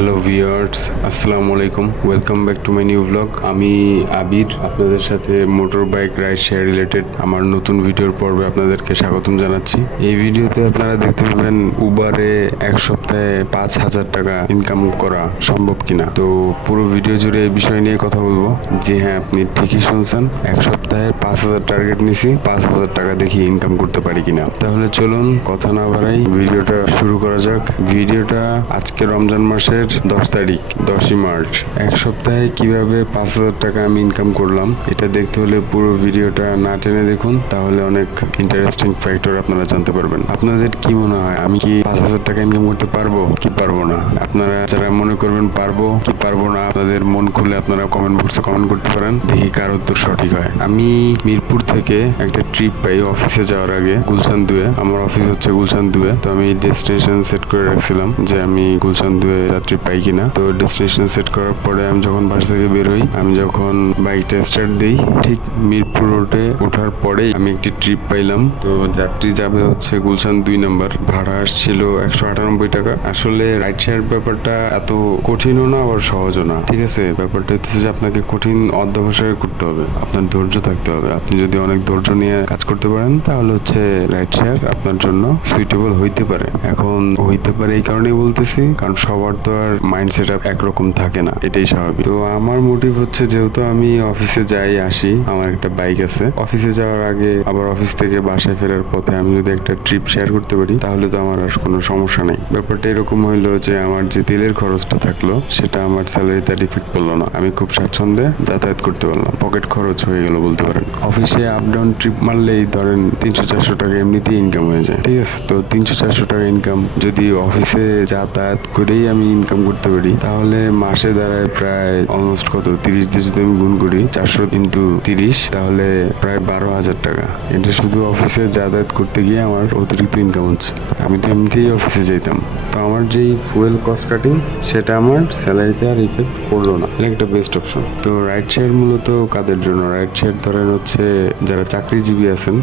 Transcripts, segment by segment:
Hello viewers, আসসালামু আলাইকুম। Welcome back to my new blog আমি আবির, আপনাদের সাথে motor bike ride share related আমার নতুন ভিডিওর পর্বে আপনাদেরকে স্বাগতম জানাচ্ছি। এই ভিডিওতে আপনারা দেখতে পাবেন উবারে এক সপ্তাহে পাঁচ হাজার টাকা ইনকাম করা সম্ভব কিনা। তো পুরো ভিডিও জুড়ে এই বিষয় নিয়ে কথা বলব। যে হ্যাঁ আপনি ঠিকই শুনছেন, এক সপ্তাহে পাঁচ হাজার টার্গেট নিছি, পাঁচ হাজার টাকা দেখি ইনকাম করতে পারি কিনা। তাহলে চলুন, কথা না বাড়াই, ভিডিওটা শুরু করা যাক। ভিডিওটা আজকে রমজান মাসের দশ তারিখ, দশই মার্চ। এক সপ্তাহে কীভাবে পাঁচ হাজার টাকা আমি ইনকাম করলাম, এটা দেখতে হলে পুরো ভিডিওটা না টেনে দেখুন, তাহলে অনেক ইন্টারেস্টিং ফ্যাক্টর আপনারা জানতে পারবেন। আপনাদের কি মনে হয়, আমি কি পাঁচ হাজার টাকা ইনকাম করতে পারব, কি পারব না? আপনারা যারা মনে করবেন পারব, কি পারব না, আপনাদের মন খুলে আপনারা কমেন্ট বক্সে কমেন্ট করতে পারেন, দেখি কার উত্তর সঠিক হয়। আমি মিরপুর থেকে একটা ট্রিপ পাই অফিসে যাওয়ার আগে গুলশান দুয়ে আমার অফিস হচ্ছে গুলশান দুয়ে তো আমি ডেস্টিনেশন সেট করে রাখছিলাম যে আমি গুলশান দুয়ে যাত্রী পাই কিনা। তো ডেস্টিনেশন সেট করার পরে আমি যখন বাস থেকে বের হই আমি যখন বাইকটা স্টার্ট দিই, ঠিক মিরপুর রোডে ওঠার পরেই আমি একটি ট্রিপ পাইলাম। তো যাত্রী যাবে হচ্ছে গুলশান দুই নাম্বার ভাড়া আসছিল একশো আটানব্বই টাকা। আসলে রাইড শেয়ার ব্যাপারটা এত কঠিনও না, আবার সহজও না। ঠিক আছে, ব্যাপারটা হচ্ছে যে আপনাকে কঠিন অধ্যবসায় করতে হবে। আপনার ধৈর্য থাকতে হবে। আপনি যদি অনেক ধৈর্য নিয়ে কাজ করতে পারেন, তাহলে হচ্ছে রাইড শেয়ার আপনার জন্য সুইটেবল হইতে পারে। এখন হইতে পারে এই কারণেই বলতেছি, কারণ সবার তো আর মাইন্ড সেট আপ একরকম থাকে না, এটাই স্বাভাবিক। তো আমার মোটিভ হচ্ছে যেহেতু আমি অফিসে যাই, আসি, আমার একটা বাইক আছে। অফিসে যাওয়ার আগে আবার অফিস থেকে বাসায় ফেরার পথে আমি যদি একটা ট্রিপ শেয়ার করতে পারি, তাহলে তো আমার আর কোনো সমস্যা নেই। ব্যাপারটা এরকম হইল যে আমার যে তেলের খরচটা থাকল, সেটা আমার স্যালারিতে ইফেক্ট পড়ল না। আমি খুব স্বাচ্ছন্দ্যে যাতায়াত করতে পারলাম। পকেট খরচ হয়ে গেল বলতে পারেন। অফিসে আপ ডাউন ট্রিপ মারলেই ধরেন তিনশো চারশো টাকা এমনিতেই ইনকাম হয়ে যায়। ঠিক আছে? তো তিনশো চারশো টাকা ইনকাম যদি অফিসে যাতায়াত করেই আমি ইনকাম করতে পারি। তাহলে মাসে দাঁড়ায় প্রায় অলমোস্ট কত? তিরিশ দিয়ে যদি আমি গুণ করি, চারশো ইন্টু তিরিশ, তাহলে প্রায় বারো হাজার টাকা। এটা শুধু অফিসে যাতায়াত করতে গিয়ে আমার অতিরিক্ত ইনকাম হচ্ছে। আমি তো এমনিতেই অফিসে যেতাম তো আমার যেই ফুয়েল কস্ট কাটিং সেটা আমার স্যালারিতে আর ইফেক্ট করল না। এটা একটা বেস্ট অপশন তো রাইড শেয়ার মূলত কাদের জন্য? রাইড শেয়ার ধরেন হচ্ছে যারা চাকরিজীবী আছেন,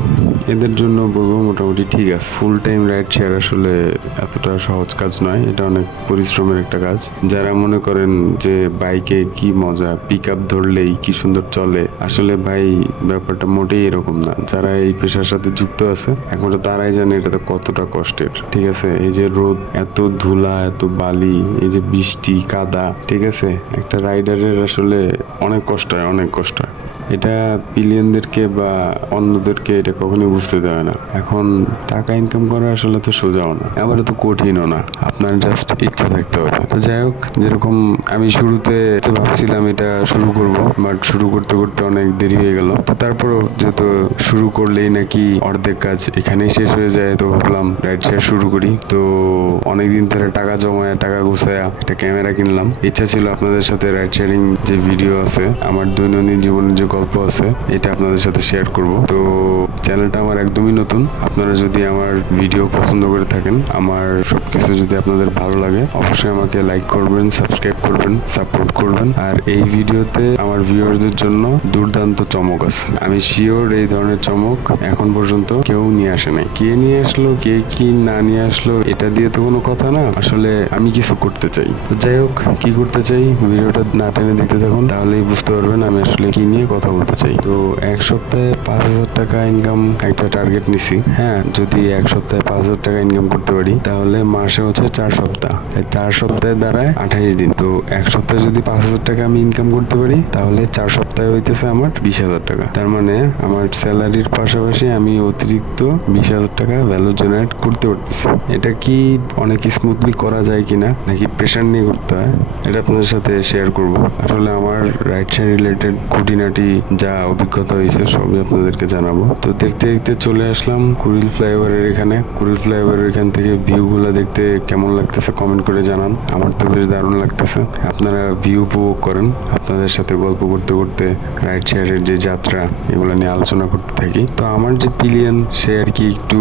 এদের জন্য বলব মোটামুটি ঠিক আছে। ফুল টাইম রাইড শেয়ার আসলে এতটা সহজ কাজ নয়। এটা অনেক পরিশ্রমের একটা কাজ যারা মনে করেন যে বাইকে কি মজা পিক আপ ধরলেই কি সুন্দর চলে, আসলে ভাই ব্যাপারটা মোটেই এরকম না। যারা এই পেশার সাথে যুক্ত আছে একমাত্র তারাই জানে এটা তো কতটা কষ্টের। ঠিক আছে? এই যে রোদ, এত ধুলা, এত বালি, এই যে বৃষ্টি, কাদা, ঠিক আছে? একটা রাইডারের আসলে অনেক কষ্ট হয়, অনেক কষ্ট হয়। এটা পিলিয়নদেরকে বা অন্যদেরকে এটা কখনোই বুঝতে দেয় না। এখন টাকা ইনকাম করা আসলে তো সোজাও না আবার তো কঠিনও না, আপনার জাস্ট ইচ্ছা থাকতে হবে। তো যাই হোক, যেরকম আমি শুরুতে ভাবছিলাম এটা শুরু করব বাট শুরু করতে করতে অনেক দেরি হয়ে গেল। তো তারপরও যেহেতু শুরু করলেই নাকি অর্ধেক কাজ এখানেই শেষ হয়ে যায়, তো ভাবলাম রাইড শেয়ার শুরু করি। তো অনেকদিন ধরে টাকা জমায়, টাকা গুছায় একটা ক্যামেরা কিনলাম। ইচ্ছা ছিল আপনাদের সাথে রাইড শেয়ারিং যে ভিডিও আছে, আমার দৈনন্দিন জীবনের যে গল্প আছে, এটা আপনাদের সাথে শেয়ার করব। তো চ্যানেলটা আমার একদমই নতুন। আপনারা যদি আমার ভিডিও পছন্দ করে থাকেন, আমার সবকিছু যদি আপনাদের ভালো লাগে, অবশ্যই আমাকে লাইক করবেন সাবস্ক্রাইব করবেন সাপোর্ট করবেন। আর এই ভিডিওতে আমার ভিউয়ারদের জন্য দুর্দান্ত চমক আছে। আমি শিওর এই ধরনের চমক এখন পর্যন্ত কেউ নিয়ে আসে নাই। কে নিয়ে আসলো, কে কি না নিয়ে আসলো, এটা দিয়ে তো কোনো কথা না। আসলে আমি কিছু করতে চাই। যাই হোক, কি করতে চাই, ভিডিওটা না টেনে দেখতে থাকুন। তাহলেই বুঝতে পারবেন আমি আসলে কি নিয়ে কথা বলতে চাই। তো এক সপ্তাহে পাঁচ হাজার টাকা ইনকাম একটা টার্গেট নিছি। হ্যাঁ যদি এক সপ্তাহে পাঁচ হাজার টাকা ইনকাম করতে পারি, তাহলে মাসে হচ্ছে চার সপ্তাহ। চার সপ্তাহে দাঁড়ায় আঠাইশ দিন। তো এক সপ্তাহে যদি পাঁচ হাজার টাকা আমি ইনকাম করতে পারি, তাহলে চার সপ্তাহে হইতেছে আমার বিশ হাজার টাকা। তার মানে আমার স্যালারির পাশাপাশি আমি অতিরিক্ত বিশ হাজার টাকা ভ্যালু জেনারেট করতে পারতেছি। এটা কি অনেক স্মুথলি করা যায় কিনা, নাকি প্রেশার নিয়ে করতে হয়? এটা আপনাদের সাথে শেয়ার করব। আসলে আমার রাইট শেয়ার রিলেটেড খুঁটিনাটি যা অভিজ্ঞতা হয়েছে সবই আপনাদেরকে জানাব। তো দেখতে দেখতে চলে আসলাম কুড়িল ফ্লাইওভারের এখানে। কুড়িল ফ্লাইওভারের এখান থেকে ভিউগুলো দেখতে কেমন লাগতেছে কমেন্ট করে জানান। আমার তো বেশ দারুণ লাগতেছে। আপনারা ভিউ উপভোগ করেন। আপনাদের সাথে গল্প করতে করতে রাইড শেয়ারের যে যাত্রা, এগুলো নিয়ে আলোচনা করতে থাকি। তো আমার যে পিলিয়ন, সে আর কি একটু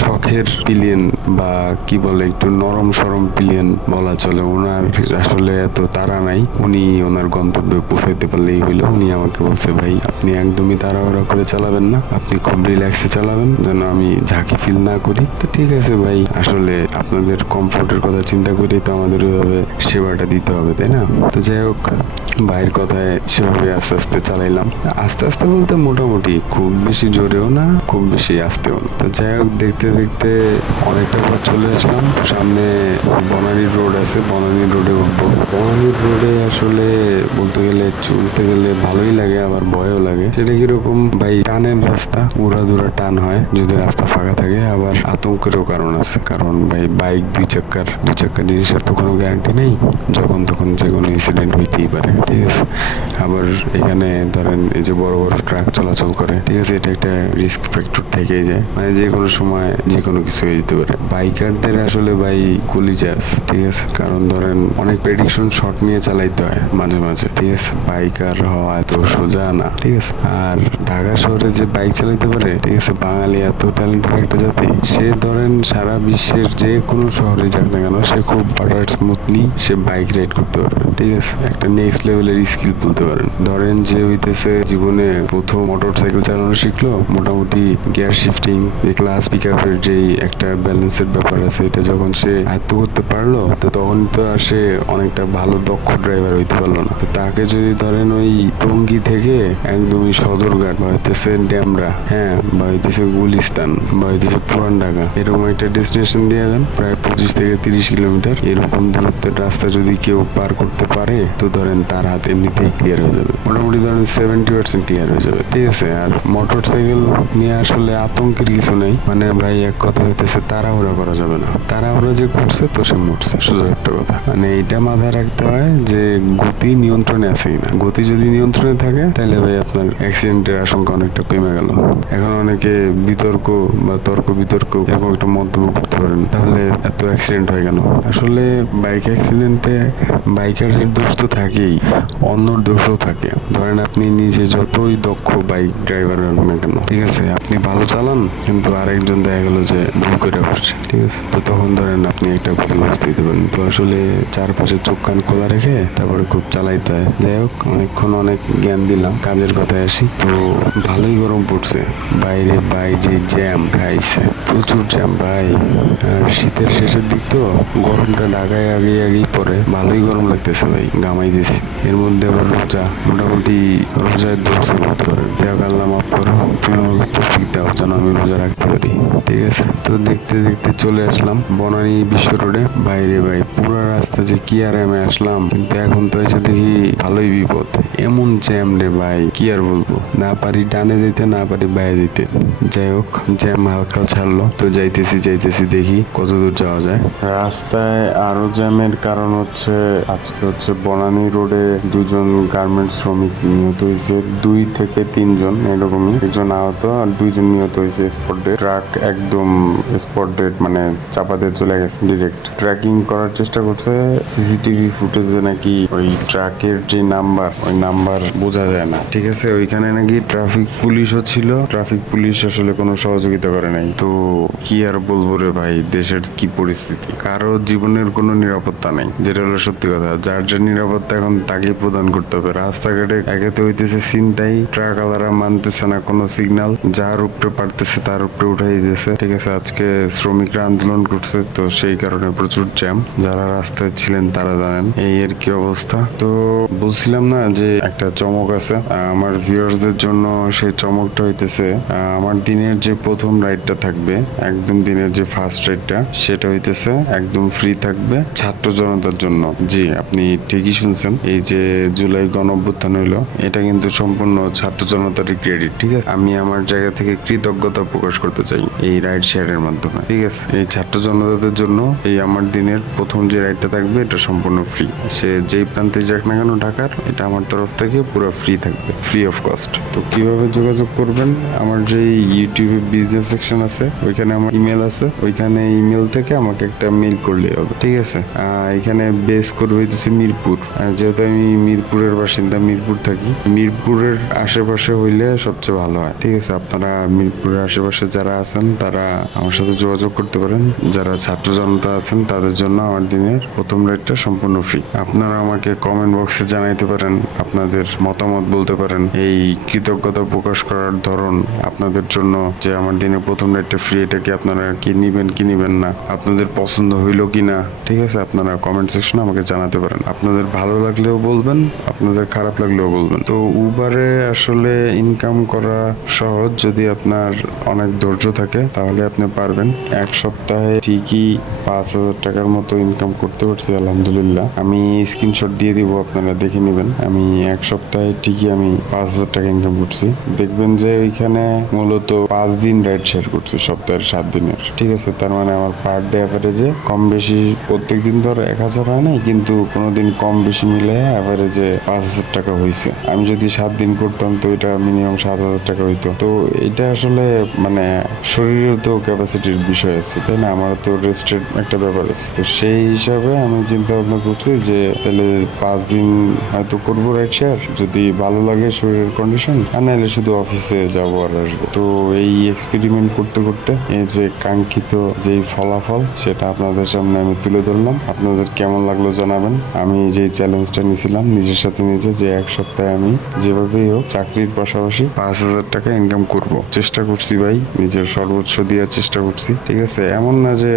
শখের পিলিয়ন বা কি বলে, একটু নরম সরম পিলিয়ন বলা চলে। ওনার আসলে এত তারা নাই। উনি ওনার গন্তব্যে পৌঁছাইতে পারলেই হইল। উনি আমাকে বলছে আছে ভাই, আপনি একদমই তাড়াহুড়া করে চালাবেন না। আপনি খুব রিল্যাক্সে চালাবেন, যেন আমি ঝাঁকি ফিল না করি। তো ঠিক আছে ভাই, আসলে আপনাদের কমফোর্টের কথা চিন্তা করেই তো আমাদের ওইভাবে সেবাটা দিতে হবে, তাই না? তো যাই হোক, ভাইয়ের কথায় সেভাবে আস্তে আস্তে চালাইলাম। আস্তে আস্তে বলতে মোটামুটি খুব বেশি জোরেও না, খুব বেশি আস্তেও না। তো যাই হোক, দেখতে দেখতে অনেকটা পর চলে আসলাম। সামনে বনানী রোড আছে, বনানী রোডে উঠবো। বনানী রোডে আসলে বলতে গেলে চলতে গেলে ভালোই লাগে আবার ভয়ও লাগে। সেটা কীরকম? ভাই, টানের রাস্তা, উড়া দুরা টান হয়, যদি রাস্তা ফাঁকা থাকে, আবার আতঙ্কেরও কারণ আছে। কারণ ভাই, বাইক দুই চাক্কার দুই চাক্কার জিনিসের তো কোনো গ্যারান্টি নেই। যখন তখন যে কোনো ইনসিডেন্ট হইতেই পারে, ঠিক আছে? আবার এখানে ধরেন, এই যে বড় বড় ট্রাক চলাচল করে, ঠিক আছে? এটা একটা রিস্ক ফ্যাক্টর থেকেই যায়। মানে যে কোনো সময় যে কোনো কিছু হয়ে যেতে পারে। বাইকারদের আসলে ভাই কলিজাস ঠিক আছে? কারণ ধরেন, অনেক প্রেডিকশন শট নিয়ে চালাইতে হয়, মাঝে মাঝে, ঠিক আছে? বাইকার হওয়া এত সোজা না ঠিক আছে? আর ঢাকা শহরে যে বাইক চালাইতে পারে, ঠিক আছে, বাঙালি এত ট্যালেন্টেড একটা জাতি, সে ধরেন সারা বিশ্বের যে কোনো শহরে যাক না কেন, সে খুব বাটার স্মুথলি সে বাইক রাইড করতে পারবে ঠিক আছে? একটা নেক্সট লেভেলের স্কিল বলতে পারেন। ধরেন যে হইতেছে জীবনে প্রথম মোটর সাইকেল চালানো শিখলো, মোটামুটি গিয়ার শিফটিং ক্লাস পিক আপের যেই একটা ব্যালেন্সের ব্যাপার আছে, এটা যখন সে আয়ত্ত করতে পারল, তো তখন তো আর সে অনেকটা ভালো দক্ষ ড্রাইভার হইতে পারল না। তাকে যদি ধরেন ওই টঙ্গি থেকে একদমই সদরঘাট বা হইতেছে ড্যামরা হ্যাঁ বা হইতেছে গুলিস্তান বা হইতেছে পুরান ঢাকা এরকম একটা ডেস্টিনেশন দিয়ে দেন প্রায় পঁচিশ থেকে তিরিশ কিলোমিটার। এরকম দূরত্বের রাস্তা যদি কেউ পার করতে পারে, তো ধরেন তার হাত এমনিতেই ক্লিয়ার হয়ে যাবে। মোটামুটি ধরেন সেভেন্টি পার্সেন্ট ক্লিয়ার হয়ে যাবে। ঠিক আছে, আর মোটর সাইকেল নিয়ে আসলে আতঙ্কের কিছু নেই। মানে ভাই, এক কথা হইতেছে, তাড়াহুড়া করা যাবে না। তাড়াহুড়া যে করছে, তো সে মরছে। সোজা একটা কথা। মানে এইটা মাথায় রাখতে হয় যে গতি নিয়ন্ত্রণে আছে কিনা। গতি যদি নিয়ন্ত্রণে থাকে তাহলে ভাই আপনার অ্যাক্সিডেন্টের আশঙ্কা অনেকটা কমে গেল। এখন অনেকে বিতর্ক বা তর্ক বিতর্ক এরকম একটা মন্তব্য করতে পারেন, তাহলে এত অ্যাক্সিডেন্ট হয় কেন? আসলে বাইক অ্যাক্সিডেন্টে বাইকারের দোষ তো থাকেই, অন্যর দোষও থাকে। ধরেন আপনি নিজে যতই দক্ষ বাইক ড্রাইভার না কেন, ঠিক আছে, আপনি ভালো চালান, কিন্তু আরেকজন দেখা গেল যে ভুল করে বসছে ঠিক আছে? তো তখন ধরেন আপনি একটা ক্ষতিগ্রস্ত হইতে পারেন। তো আসলে চারপাশে চোখ কান খোলা রেখে তারপরে খুব চালাইতে হয়। যাই হোক, অনেকক্ষণ অনেক জ্ঞান দিলাম। কাজের কথায় আসি। তো ভালোই গরম পড়ছে। বাইরে বাই যে জ্যাম খাইছে। প্রচুর জ্যাম ভাই আর শীতের শেষের দিক তো গরমটা ঢাকায় আগে আগেই পরে। ভালোই গরম লাগতেছে ভাই, গামাই দিছি। এর মধ্যে আবার রোজা, মোটামুটি রোজায় ধরছে বলতে পারেন। দেখ আল্লাহ মাফ করো তুমি আমাকে তৌফিক দাও, যেন আমি রোজা রাখতে পারি। ঠিক আছে? তো দেখতে দেখতে চলে আসলাম বনানী বিশ্ব রোডে। বাইরে ভাই, পুরো রাস্তা যে কি আর আমি আসলাম, কিন্তু এখন তো এসে দেখি ভালোই বিপদ। এমন জ্যাম রে ভাই, কি আর বলব? না পারি ডানে যেতে না পারি বাইরে যেতে যাই হোক, জ্যাম হালকা ছাড়লো। তো যাইতেছি যাইতেছি, দেখি কত দূর যাওয়া যায়। রাস্তায় আরও জ্যামের কারণ হচ্ছে, আজকে হচ্ছে বনানী রোডে দুজন গার্মেন্ট শ্রমিক নিহত হয়েছে, দুই থেকে তিনজন এরকমই। একজন আহত আর দুইজন নিহত হয়েছে স্পট ডেট ট্রাক একদম স্পট ডেট মানে চাপা দিয়ে চলে গেছে ডিরেক্ট ট্র্যাকিং করার চেষ্টা করছে সিসিটিভি ফুটেজে নাকি ওই ট্রাকের যে নাম্বার ওই নাম্বার বোঝা যায় না। ঠিক আছে, ওইখানে নাকি ট্রাফিক পুলিশও ছিল। ট্রাফিক পুলিশ আসলে কোনো সহযোগিতা করে নাই। তো কি আর বলব রে ভাই? দেশের কি পরিস্থিতি? কারও জীবনের কোনো নিরাপত্তা নেই, যেটা হলো সত্যি কথা। যার যার নিরাপত্তা এখন তাকে প্রদান করতে হবে। রাস্তাঘাটে একেতে হইতেছে চিন্তাই ট্রাক আলারা মানতেছে না কোনো সিগন্যাল যার উপরে পারতেছে তার উপরে উঠাই দিতেছে ঠিক আছে, আজকে শ্রমিকরা আন্দোলন করছে, তো সেই কারণে প্রচুর জ্যাম যারা রাস্তায় ছিলেন তারা জানেন এই এর কি অবস্থা। তো বলছিলাম না যে একটা চমক আছে। আমার ভিউয়ার্সদের জন্য সেই চমকটা হইতেছে আমার দিনের যে প্রথম রাইডটা থাকবে একদম দিনের যে ফার্স্ট রাইডটা সেটা হইতেছে একদম ফ্রি থাকবে ছাত্র জনতার জন্য। জি, আপনি ঠিকই শুনছেন। এই যে জুলাই গণ অভ্যুত্থান হইল, এটা কিন্তু সম্পূর্ণ ছাত্র জনতারই ক্রেডিট ঠিক আছে? আমি আমার জায়গা থেকে কৃতজ্ঞতা প্রকাশ করতে চাই এই রাইড শেয়ারের মাধ্যমে, ঠিক আছে? এই ছাত্র জনতাদের জন্য এই আমার দিনের প্রথম যে রাইডটা থাকবে, এটা সম্পূর্ণ ফ্রি সে যেই প্রান্তে যাক না কেন ঢাকার, এটা আমার তরফ থেকে পুরো ফ্রি থাকবে ফ্রি অফ কস্ট তো কীভাবে যোগাযোগ করবেন? আমার যে ইউটিউবে বিজনেস সেকশন আছে ওইখানে আমার ইমেল আছে। ওইখানে ইমেল থেকে আমাকে একটা মেল করলে হবে, ঠিক আছে? এখানে বেস করবে হইতেছে মিরপুর। যেহেতু আমি মিরপুরের বাসিন্দা, মিরপুর থাকি। মিরপুরের আশেপাশে হইলে সবচেয়ে ভালো হয়, ঠিক আছে? আপনারা মিরপুরের আশেপাশে যারা আছেন, তারা আমার সাথে যোগাযোগ করতে পারেন। যারা ছাত্র জনতা আছেন, তাদের জন্য আমার দিনের প্রথম রাইডটা সম্পূর্ণ ফ্রি আপনারা আমাকে কমেন্ট বক্সে জানাইতে পারেন, আপনাদের মতামত বলতে পারেন। এই কৃতজ্ঞতা প্রকাশ করার ধরন আপনাদের জন্য যে আমার দিনে প্রথম রাইডটা ফ্রি এটা কি আপনারা কি নিবেন কি নিবেন না, আপনাদের পছন্দ হইল কি না ঠিক আছে? আপনারা কমেন্ট সেকশনে আমাকে জানাতে পারেন। আপনাদের ভালো লাগলেও বলবেন, আপনাদের খারাপ লাগলেও বলবেন। তো উবারে আসলে ইনকাম করা সহজ যদি আপনার অনেক ধৈর্য থাকে, তাহলে আপনি পারবেন। এক সপ্তাহে ঠিকই পাঁচ হাজার টাকার মতো ইনকাম করতে পারছি, আলহামদুলিল্লাহ। আমি স্ক্রিনশট দিয়ে দিব, আপনারা দেখে নেবেন। আমি এক সপ্তাহে ঠিকই আমি পাঁচ হাজার টাকা ইনকাম করছি। দেখবেন যে ওইখানে মূলত পাঁচ দিন রাইড শেয়ার করছি সপ্তাহের সাত দিনের। ঠিক আছে, তার মানে আমার পার ডে অ্যাভারেজে কম বেশি প্রত্যেক দিন ধর এক হাজার হয় নাই, কিন্তু কোনোদিন কম বেশি মিলে অ্যাভারেজে পাঁচ হাজার টাকা হয়েছে আমি যদি সাত দিন করতাম তো এটা মিনিমাম সাত হাজার টাকা হইতো। তো এটা আসলে মানে শরীরের তো ক্যাপাসিটির বিষয় আছে, তাই না? আমার তো রেস্টের একটা ব্যাপার আছে। তো সেই হিসাবে আমি চিন্তা ভাবনা করছি যে তাহলে পাঁচ দিন হয়তো করব রাইড শেয়ার যদি ভালো লাগে শরীরের কন্ডিশন আর নাহলে শুধু অফিসে যাব আর আসব। তো এই এক্সপেরিমেন্ট করতে করতে এই যে কাঙ্ক্ষিত যেই ফলাফল, সেটা আপনাদের সামনে আমি তুলে ধরলাম। আপনাদের কেমন লাগল জানাবেন। আমি যে চ্যালেঞ্জটা নিয়েছিলাম, নিজের সাথে নিজে যে এক সপ্তাহে আমি যেভাবেই হোক চাকরির পাশাপাশি পাঁচ হাজার টাকা ইনকাম করব। চেষ্টা করছি ভাই, নিজের সর্বোচ্চ দেওয়ার চেষ্টা করছি, ঠিক আছে? এমন না যে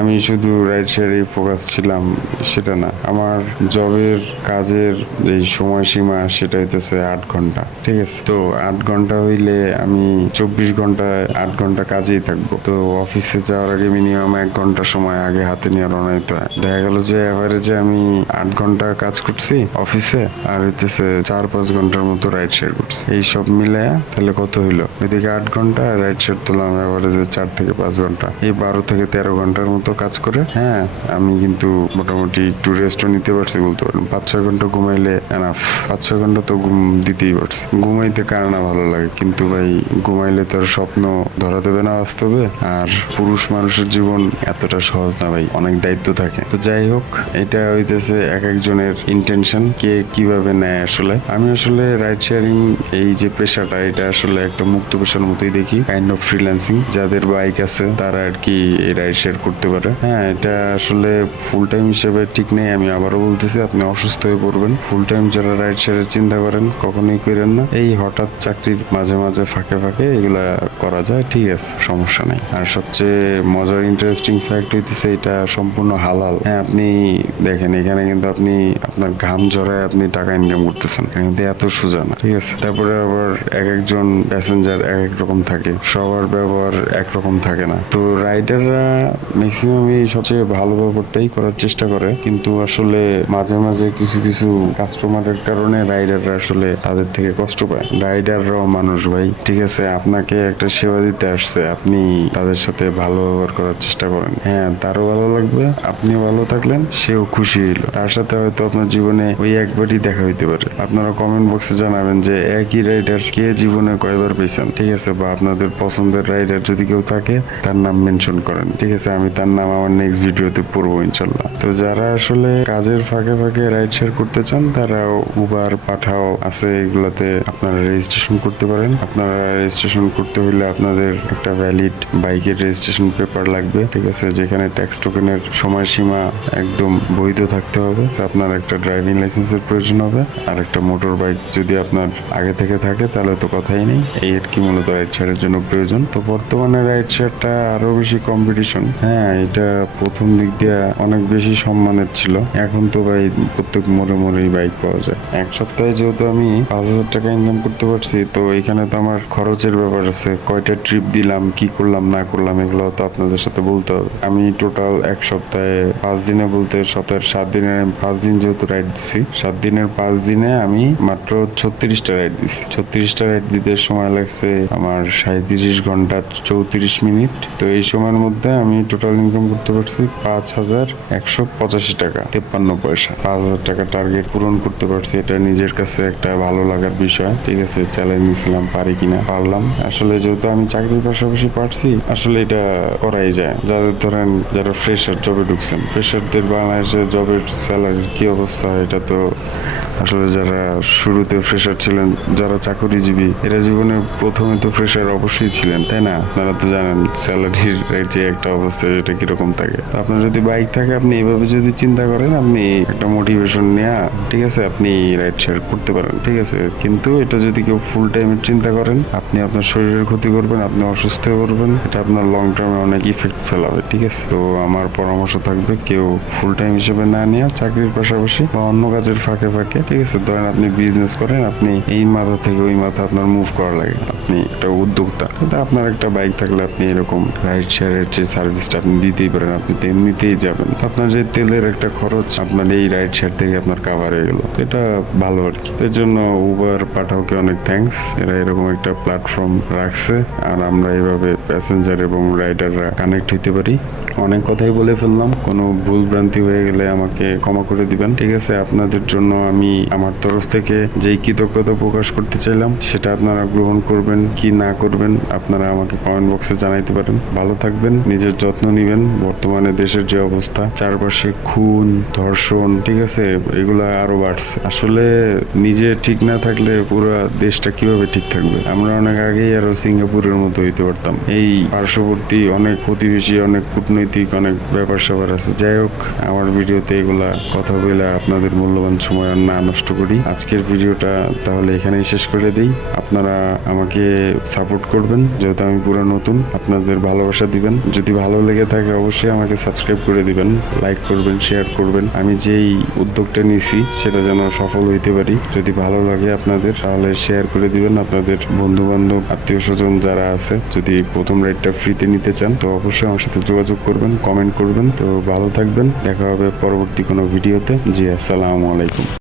আমি শুধু রাইড শেয়ারে ফোকাস ছিলাম, সেটা না। আমার জবের কাজের যে সময়সীমা, সেটা হইতেছে আট ঘণ্টা, ঠিক আছে? তো আট ঘণ্টা হইলে আমি চব্বিশ ঘন্টায় আট ঘণ্টা কাজেই থাকব। তো অফিসে যাওয়ার আগে মিনিমাম এক ঘণ্টা সময় আগে হাতে নিয়ে রওনা দিতে হয়। দেখা গেল যে অ্যাভারেজে আমি আট ঘণ্টা কাজ করছি অফিসে, আর হইতেছে চার পাঁচ ঘণ্টার মতো রাইড শেয়ার করছি। এই সব মিলে তাহলে কত হইল? এদিকে আট ঘণ্টা রাইড শেয়ার তুললাম অ্যাভারেজে চার থেকে পাঁচ ঘণ্টা। এই বারো থেকে তেরো ঘণ্টার মতো কাজ করে হ্যাঁ আমি কিন্তু মোটামুটি একটু রেস্টও নিতে পারছি বলতে পারেন। পাঁচ ছয় ঘণ্টা ঘুমাইলে এনাফ পাঁচ ছয় ঘণ্টা তো ঘুম দিতেই পারছি। ঘুমাইতে কার না ভালো লাগে? কিন্তু ভাই, ঘুমাইলে তোর স্বপ্ন ধরা দেবে না বাস্তবে আর পুরুষ মানুষের জীবন এতটা সহজ না ভাই, অনেক দায়িত্ব থাকে। তো যাই হোক, এটা হইতেছে এক একজনের ইন্টেনশন কে কীভাবে নেয় আসলে। আমি আসলে রাইড শেয়ারিং এই যে পেশাটা, এটা আসলে একটা মুক্ত পেশার মতোই দেখি। কাইন্ড অফ ফ্রিল্যান্সিং যাদের বাইক আছে, তারা আর কি এই রাইড শেয়ার করতে পারে। হ্যাঁ এটা আসলে ফুল টাইম হিসেবে ঠিক নেই, আমি আবারও বলতেছি, আপনি অসুস্থ হয়ে পড়বেন। ফুল টাইম যারা রাইড শেয়ারের চিন্তা করেন, কখনোই করেন না। এই হঠাৎ চাকরির মাঝে মাঝে ফাঁকে ফাঁকে এগুলা করা যায়, ঠিক আছে, সমস্যা নেই। আর সবচেয়ে মজার ইন্টারেস্টিং ফ্যাক্ট হইতেছে এটা সম্পূর্ণ হালাল। হ্যাঁ আপনি দেখেন, এখানে কিন্তু আপনি আপনার ঘাম ঝরায় আপনি টাকা ইনকাম করতেছেন। কিন্তু এত সোজা না। ঠিক আছে? তারপরে আবার এক একজন প্যাসেঞ্জার এক এক রকম থাকে। সবার ব্যবহার একরকম থাকে না। তো রাইডাররা ম্যাক্সিমাম এই সবচেয়ে ভালো ব্যাপারটাই করার চেষ্টা করে। কিন্তু আসলে মাঝে মাঝে কিছু কিছু কাস্টমারের কারণে রাইডাররা আসলে তাদের থেকে কষ্ট পায়। রাইডাররাও মানুষ ভাই। ঠিক আছে? আপনাকে একটা সেবা দিতে আসছে। আপনি তাদের সাথে ভালো ব্যবহার করার চেষ্টা করেন। হ্যাঁ তারও ভালো লাগবে, আপনিও ভালো থাকলেন, সেও খুশি হইল। তার সাথে হয়তো আপনার জীবনে ওই একবারই দেখা হইতে পারে। আপনারা কমেন্ট বক্সে জানাবেন যে একই রাইডার কে জীবনে কয়বার পেয়েছেন। ঠিক আছে, বা আপনাদের পছন্দের রাইডার যদি কেউ থাকে, তার নাম মেনশন করেন। ঠিক আছে, আমি তার নাম আমার নেক্সট ভিডিওতে পড়ব ইনশাল্লাহ। তো যারা আসলে কাজের ফাঁকে ফাঁকে রাইড শেয়ার করতে চান, তারা উবার পাঠাও আছে, এগুলাতে আপনারা রেজিস্ট্রেশন করতে পারেন। আপনারা রেজিস্ট্রেশন করতে হলে আপনাদের একটা ভ্যালিড বাইকের রেজিস্ট্রেশন পেপার লাগবে, ঠিক আছে? যেখানে ট্যাক্স টোকেনের সময়সীমা একদম বৈধ থাকতে হবে। আপনার একটা ড্রাইভিং লাইসেন্সের প্রয়োজন হবে। আর একটা মোটর বাইক যদি আপনার আগে থেকে থাকে, তাহলে তো কথাই নেই। এই আর কি মূলত রাইড শেয়ারের জন্য প্রয়োজন। তো বর্তমানে রাইড শেয়ারটা আরও বেশি কম্পিটিশন হ্যাঁ এটা প্রথম দিক দিয়ে অনেক বেশি সম্মানের ছিল। এখন তো ভাই প্রত্যেক মোড়ে মোড়েই বাইক পাওয়া যায়। এক সপ্তাহে যেহেতু আমি পাঁচ হাজার টাকা ইনকাম করতে পারছি, তো এখানে তো আমার খরচের ব্যাপার আছে। কয়টা ট্রিপ দিলাম, কি করলাম, না করলাম, এগুলো তো আপনাদের সাথে বলতে হবে। আমি টোটাল এক সপ্তাহে পাঁচ দিনে বলতে সপ্তাহের সাত দিনের, পাঁচ দিন যেহেতু রাইড দিছি, সাত দিনের পাঁচ দিনে আমি মাত্র ছত্রিশটা রাইড দিছি। ছত্রিশটা রাইড দিতে সময় লাগছে আমার সাঁত্রিশ ঘণ্টা চৌত্রিশ মিনিট। তো এই সময়ের মধ্যে আমি টোটাল ইনকাম করতে পারছি পাঁচ হাজার একশো পঁচাশি টাকা, তেপ্পান্ন পয়সা। পাঁচ হাজার টাকা টার্গেট পূরণ করতে পারছি, এটা নিজের কাছে একটা ভালো লাগার বিষয়। ঠিক আছে চ্যালেঞ্জ নিয়েছিলাম, পারি কিনা, পারলাম। আসলে যেহেতু আমি চাকরির পাশাপাশি পার্ট করছি, আসলে এটা করাই যায়। যাদের ধরেন, যারা ফ্রেশার জবে ঢুকছেন ফ্রেশারদের বাংলাদেশে জবের স্যালারির কি অবস্থা? এটা তো আসলে যারা শুরুতে ফ্রেশার ছিলেন, যারা চাকরিজীবী, এরা জীবনে প্রথমে তো ফ্রেশার অবশ্যই ছিলেন, তাই না? আপনারা তো জানেন স্যালারির যে একটা অবস্থা সেটা কীরকম থাকে। আপনার যদি বাইক থাকে, আপনি এভাবে যদি চিন্তা করেন, আপনি একটা মোটিভেশন নেয়া, ঠিক আছে, আপনি রাইড শেয়ার করতে পারেন, ঠিক আছে? কিন্তু এটা যদি কেউ ফুল টাইমের চিন্তা করেন, আপনি আপনার শরীরের ক্ষতি করবেন, আপনি অসুস্থ হয়ে পড়বেন এটা আপনার লং টার্মে অনেক ইফেক্ট ফেলাবে ঠিক আছে? তো আমার পরামর্শ থাকবে কেউ ফুল টাইম হিসেবে না নিয়ে চাকরির পাশাপাশি বা অন্য কাজের ফাঁকে ফাঁকে, ঠিক আছে? ধরেন আপনি বিজনেস করেন, আপনি এই মাথা থেকে ওই মাথা আপনার মুভ করা লাগে। আপনি একটা উদ্যোক্তা আপনার একটা বাইক থাকলে আপনি এরকম রাইড শেয়ারের যে সার্ভিসটা আপনি দিতেই পারেন, আপনি তো এমনিতেই যাবেন আপনার যে তেলের একটা খরচ, আপনার এই রাইড শেয়ার থেকে আপনার কাভার হয়ে গেল। এটা ভালো আর কি। এর জন্য উবার পাঠাওকে অনেক থ্যাঙ্কস এরা এরকম একটা প্ল্যাটফর্ম রাখছে, আর আমরা এইভাবে প্যাসেঞ্জার এবং রাইডাররা কানেক্ট হইতে পারি। অনেক কথাই বলে ফেললাম, কোনো ভুল ভ্রান্তি হয়ে গেলে আমাকে ক্ষমা করে দিবেন। ঠিক আছে, আপনাদের জন্য আমি আমার তরফ থেকে যেই কৃতজ্ঞতা প্রকাশ করতে চাইলাম, সেটা আপনারা গ্রহণ করবেন কি না করবেন, আপনারা আমাকে কমেন্ট বক্সে জানাইতে পারেন। ভালো থাকবেন, নিজের যত্ন নেবেন। বর্তমানে দেশের যে অবস্থা, চারপাশে খুন, ধর্ষণ, ঠিক আছে, এগুলা আরও বাড়ছে। আসলে নিজে ঠিক না থাকলে পুরো দেশটা কীভাবে ঠিক থাকবে? আমরা অনেক আগেই আরও সিঙ্গাপুরের মতো হইতে পারতাম। এই পার্শ্ববর্তী অনেক প্রতিবেশী অনেক কূটনৈতিক, অনেক ব্যাপার স্যাপার আছে। যাই হোক, আমার ভিডিওতে এগুলা কথা বলে আপনাদের মূল্যবান সময় আর না নষ্ট করি। আজকের ভিডিওটা তাহলে এখানেই শেষ করে দিই। আপনারা আমাকে সাপোর্ট করবেন, যেহেতু আমি পুরো নতুন, আপনাদের ভালোবাসা দিবেন। যদি ভালো লেগে থাকে, অবশ্যই আমাকে সাবস্ক্রাইব করে দিবেন, লাইক করবেন, শেয়ার করবেন। আমি যেই উদ্যোগটা নিছি, সেটা যেন সফল হইতে পারি। যদি ভালো লাগে আপনাদের, তাহলে শেয়ার করে দিবেন আপনাদের বন্ধু বান্ধব আত্মীয় স্বজন যারা আছে, যদি প্রথম রাইডটা ফ্রিতে নিতে চান, তো অবশ্যই আমার সাথে যোগাযোগ করবেন কমেন্ট করবেন, তো ভালো থাকবেন। দেখা হবে পরবর্তী কোনো ভিডিওতে জি, আসসালামু আলাইকুম।